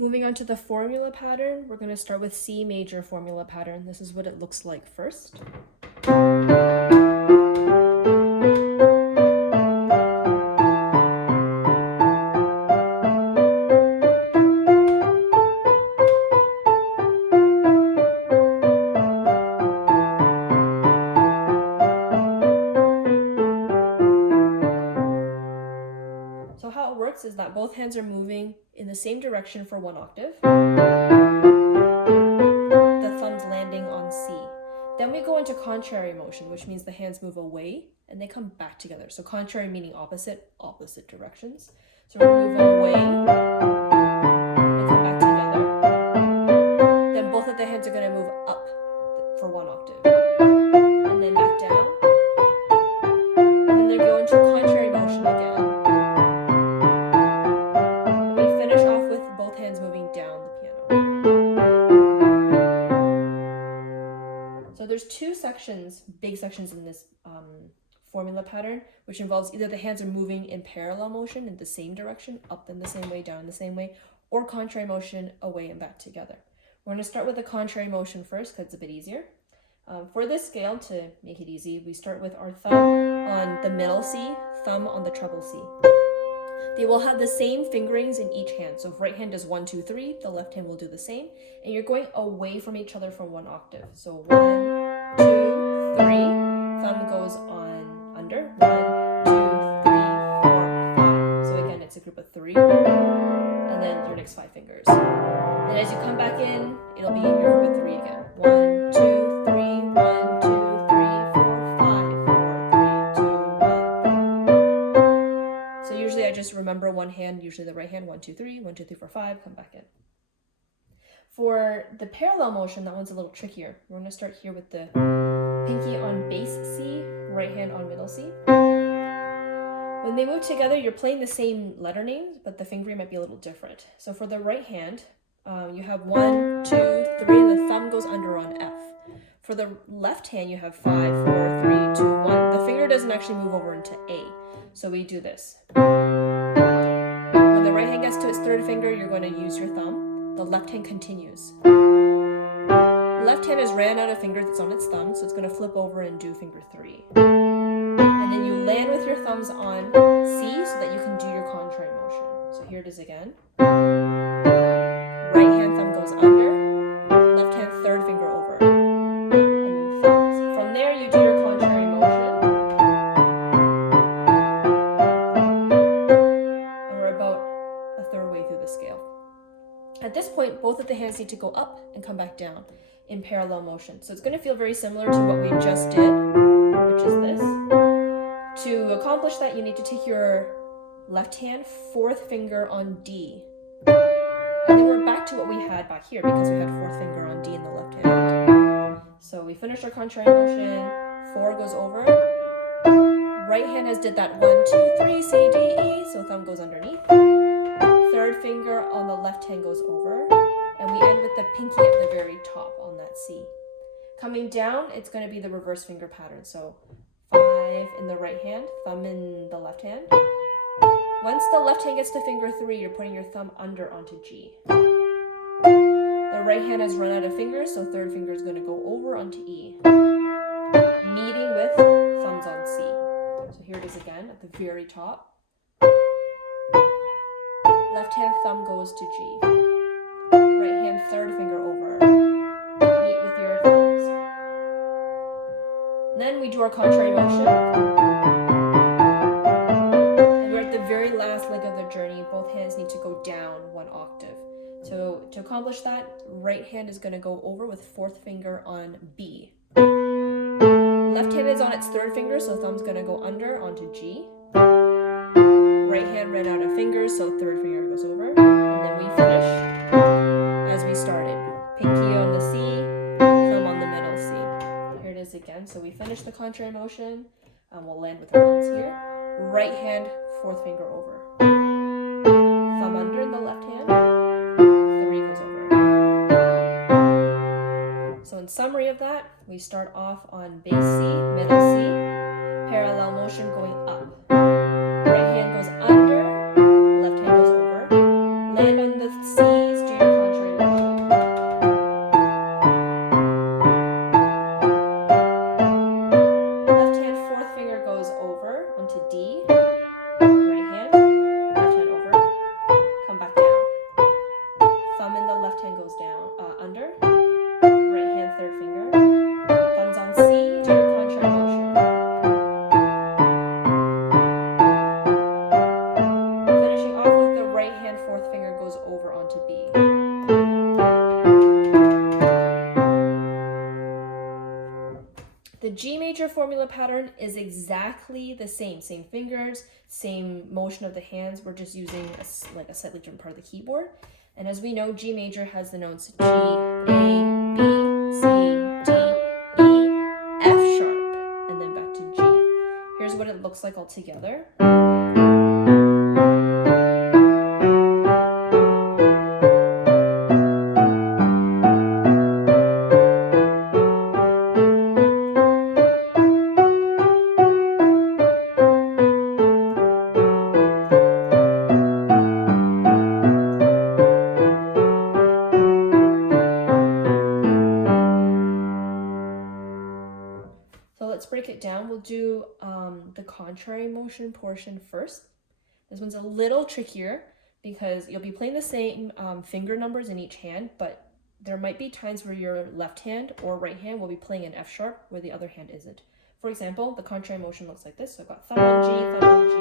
Moving on to the formula pattern, we're going to start with C major formula pattern. This is what it looks like first. So how it works is that both hands are moving in the same direction for one octave. The thumb's landing on C. Then we go into contrary motion, which means the hands move away and they come back together. So contrary meaning opposite directions. So we're going to move away and come back together. Then both of the hands are going to move up for one octave. And then back down. And then they go into contrary motion again. And we finish off with both hands moving down the piano. So there's two sections, big sections in this formula pattern, which involves either the hands are moving in parallel motion in the same direction, up in the same way, down the same way, or contrary motion, away and back together. We're going to start with the contrary motion first because it's a bit easier. For this scale, to make it easy, we start with our thumb on the middle C, thumb on the treble C. They will have the same fingerings in each hand. So if right hand does 1, 2, 3, the left hand will do the same. And you're going away from each other for one octave. So 1, 2, 3, thumb goes on under. 1, 2, 3, 4, 5. So again, it's a group of 3. And then your next 5 fingers. Then as you come back in, it'll be in your group of 3 again. 1, 2, 3, 1, 2, 3, 4, 5, 4, 3, 2, 1. So usually I just remember one hand, usually the right hand, 1, 2, 3, 1, 2, 3, 4, 5, come back in. For the parallel motion, that one's a little trickier. We're going to start here with the pinky on bass C, right hand on middle C. When they move together, you're playing the same letter names, but the fingering might be a little different. So for the right hand, you have 1, 2, 3, and the thumb goes under on F. For the left hand, you have 5, 4, 3, 2, 1. The finger doesn't actually move over into A. So we do this. When the right hand gets to its third finger, you're going to use your thumb. The left hand continues. Left hand has ran out of fingers, it's on its thumb, so it's going to flip over and do finger 3. And then you land with your thumbs on C so that you can do your contrary motion. So here it is again. Right hand thumb goes under, left hand third finger over, and then thumbs. From there you do your contrary motion. And we're about a third way through the scale. At this point, both of the hands need to go up and come back down in parallel motion. So it's going to feel very similar to what we just did, which is this. To accomplish that, you need to take your left hand, fourth finger on D. And then we're back to what we had back here because we had fourth finger on D in the left hand. So we finished our contrary motion, 4 goes over. Right hand has did that 1, 2, 3, C, D, E, so thumb goes underneath. Third finger on the left hand goes over. And we end with the pinky at the very top on that C. Coming down, it's going to be the reverse finger pattern. So 5 in the right hand, thumb in the left hand. Once the left hand gets to finger 3, you're putting your thumb under onto G. The right hand has run out of fingers, so third finger is going to go over onto E, meeting with thumbs on C. So here it is again at the very top. Left hand thumb goes to G. Right hand third finger over. Meet with your thumbs. And then we do our contrary motion. And we're at the very last leg of the journey. Both hands need to go down 1 octave. So to accomplish that, right hand is going to go over with fourth finger on B. Left hand is on its third finger, so thumb's going to go under onto G. Right hand ran out of fingers, so third finger goes over. And then we finish as we started. Pinky on the C, thumb on the middle C. Here it is again. So we finish the contrary motion. We'll land with the thumbs here. Right hand, fourth finger over. Thumb under in the left hand. 3 goes over. So in summary of that, we start off on bass C, middle C, parallel motion going up. Right hand goes under, left hand goes over. Land on the C's, G, thumb in the left hand goes down, under, right hand third finger, thumbs on C, do your contrary motion. Finishing off with the right hand fourth finger goes over onto B. The G major formula pattern is exactly the same fingers, same motion of the hands. We're just using a slightly different part of the keyboard. And as we know, G major has the notes G, A, B, C, D, E, F sharp, and then back to G. Here's what it looks like all together. So let's break it down. We'll do the contrary motion portion first. This one's a little trickier because you'll be playing the same finger numbers in each hand, but there might be times where your left hand or right hand will be playing an F sharp where the other hand isn't. For example, the contrary motion looks like this. So I've got thumb on G, thumb on G.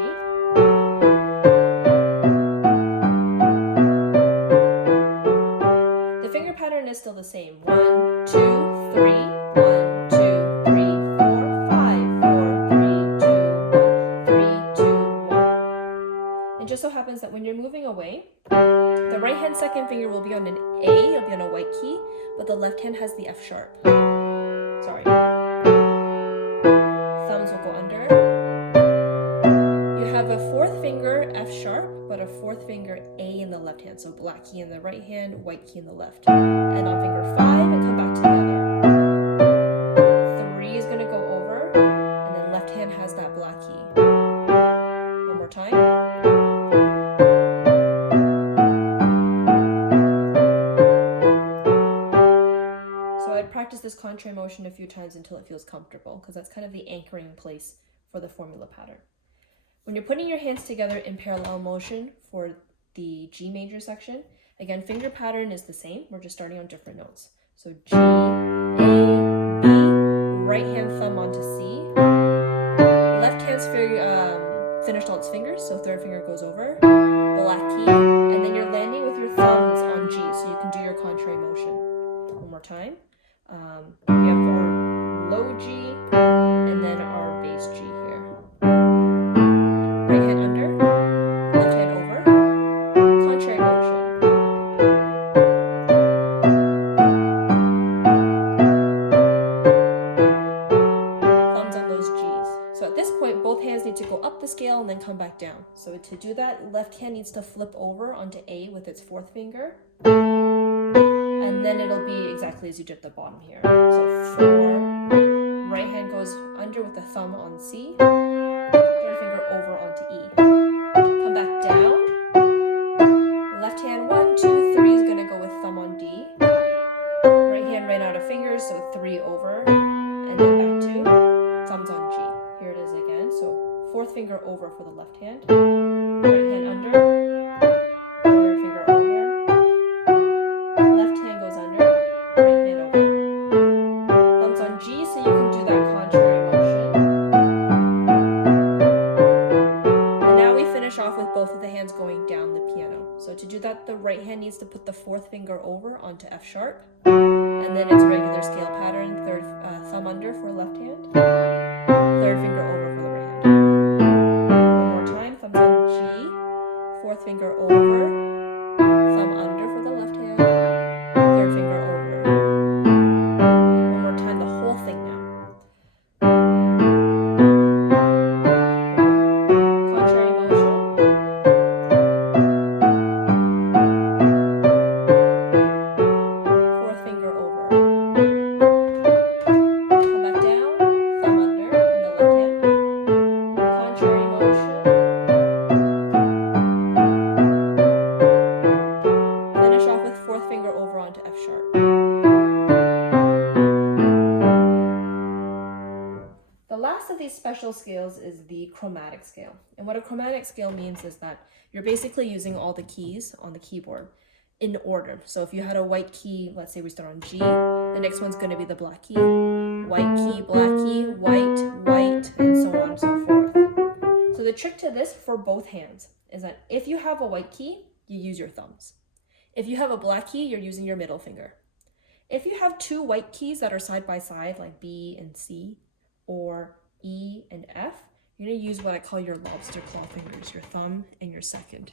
The finger pattern is still the same. 1, 2, 3, 1, 2, 3, 4, 5, 4, 3, 2, 1, 3, 2, 1. It just so happens that when you're moving away, the right hand second finger will be on an A, it'll be on a white key, but the left hand has the F sharp. Sorry. Thumbs will go under. You have a fourth finger F sharp, but a fourth finger A in the left hand. So black key in the right hand, white key in the left. And on finger 5 and come back together. 3 is going to go over, and then left hand has that black key. One more time. Practice this contrary motion a few times until it feels comfortable, because that's kind of the anchoring place for the formula pattern. When you're putting your hands together in parallel motion for the G major section, again, finger pattern is the same. We're just starting on different notes. So G, A, B, right hand thumb onto C. Left hand's finished all its fingers, so third finger goes over, black key, and then you're landing with your thumbs on G, so you can do your contrary motion. One more time. We have our low G and then our bass G here. Right hand under, left hand over, contrary motion. Thumbs on those Gs. So at this point, both hands need to go up the scale and then come back down. So to do that, left hand needs to flip over onto A with its fourth finger. And then it'll be exactly as you did at the bottom here. So 4, right hand goes under with the thumb on C, third finger over onto E. Come back down. Left hand 1, 2, 3 is going to go with thumb on D. Right hand ran out of fingers, so 3 over, and then back to thumbs on G. Here it is again. So fourth finger over for the left hand, right hand under. The right hand needs to put the fourth finger over onto F sharp, and then it's a regular scale pattern. Third thumb under for left hand, third finger over for the right hand. One more time, thumbs on G, fourth finger over, thumb under for the left hand, third finger over. One more time, the whole thing now. Contrary motion. Special scales is the chromatic scale. And what a chromatic scale means is that you're basically using all the keys on the keyboard. in order. So if you had a white key, let's say we start on G, the next one's going to be the black key, white key, black key, white, white, and so on and so forth. So the trick to this for both hands is that if you have a white key, you use your thumbs. If you have a black key, you're using your middle finger. If you have two white keys that are side by side, like B and C, or E and F, you're going to use what I call your lobster claw fingers, your thumb and your second,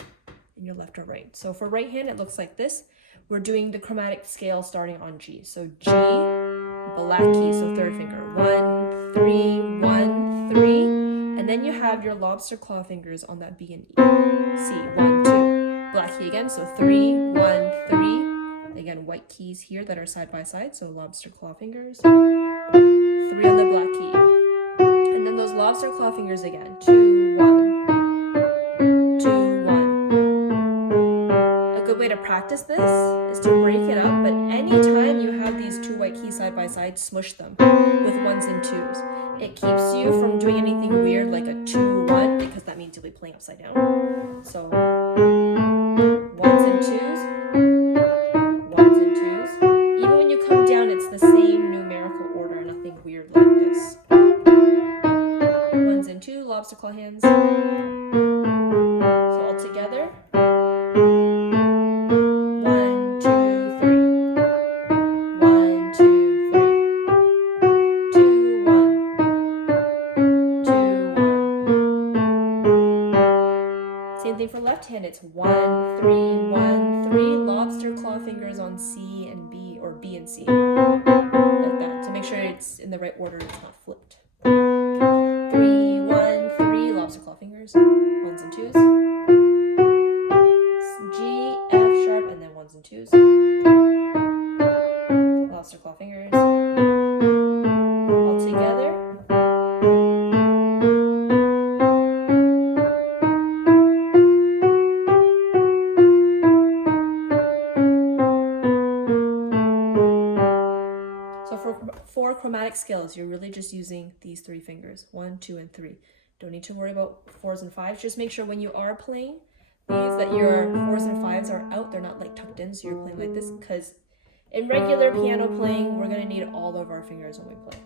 in your left or right. So for right hand, it looks like this. We're doing the chromatic scale starting on G. So G, black key, so third finger. 1, 3, 1, 3. And then you have your lobster claw fingers on that B and E. C, 1, 2. Black key again, so 3, 1, 3. Again, white keys here that are side by side, so lobster claw fingers. 3 on the black key. And then those lobster claw fingers again. 2, 1. 2, 1. A good way to practice this is to break it up, but anytime you have these two white keys side by side, smush them with 1s and 2s. It keeps you from doing anything weird like a 2, 1, because that means you'll be playing upside down. So 1s and 2s. The same numerical order, nothing weird like this. 1s and 2, lobster claw hands. So all together. 1, 2, 3. 1, 2, 3. 2, 1. 2, 1. Same thing for left hand. It's 1, 3, 1, 3. Lobster claw fingers on C and B, or B and C. Like that, to make sure it's in the right order, it's not flipped. 3, 1, 3, lobster claw fingers, 1s and 2s. G, F sharp, and then 1s and 2s. Lobster claw fingers. All together. For chromatic scales, you're really just using these 3 fingers, 1, 2, and 3. Don't need to worry about 4s and 5s. Just make sure when you are playing these that your 4s and 5s are out. They're not like tucked in, so you're playing like this, because in regular piano playing, we're going to need all of our fingers when we play.